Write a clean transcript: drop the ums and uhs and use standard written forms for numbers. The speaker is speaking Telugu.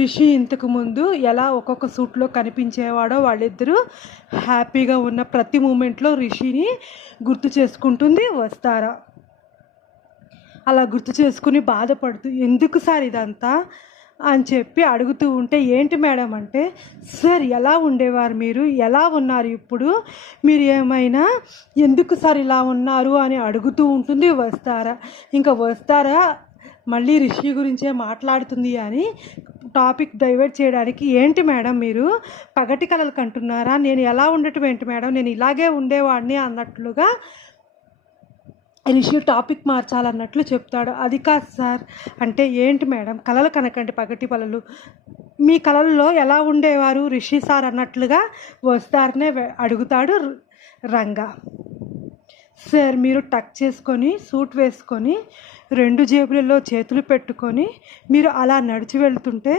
రిషి ఇంతకుముందు ఎలా ఒక్కొక్క సూట్లో కనిపించేవాడో వాళ్ళిద్దరూ హ్యాపీగా ఉన్న ప్రతి మూమెంట్లో రిషిని గుర్తు చేసుకుంటుంది వస్తారా. అలా గుర్తు చేసుకుని బాధపడుతూ ఎందుకు సార్ ఇదంతా అని చెప్పి అడుగుతూ ఉంటే, ఏంటి మేడం అంటే, సార్ ఎలా ఉండేవారు, మీరు ఎలా ఉన్నారు ఇప్పుడు, మీరు ఏమైనా ఎందుకు సార్ ఇలా ఉన్నారు అని అడుగుతూ ఉంటుంది వస్తారా. ఇంకా వస్తారా మళ్ళీ రిషి గురించే మాట్లాడుతుంది అని టాపిక్ డైవర్ట్ చేయడానికి, ఏంటి మేడం మీరు పగటి కలలు కంటున్నారా, నేను ఎలా ఉండటం ఏంటి మేడం, నేను ఇలాగే ఉండేవాడిని అన్నట్లుగా రిషి టాపిక్ మార్చాలన్నట్లు చెప్తాడు. అది కాదు సార్ అంటే, ఏంటి మేడం కలలు కనకండి పగటి కలలు, మీ కలల్లో ఎలా ఉండేవారు రిషి సార్ అన్నట్లుగా వస్తారనే అడుగుతాడు రంగా. సార్ మీరు టక్ చేసుకొని సూట్ వేసుకొని 2 జేబులలో చేతులు పెట్టుకొని మీరు అలా నడిచి వెళ్తుంటే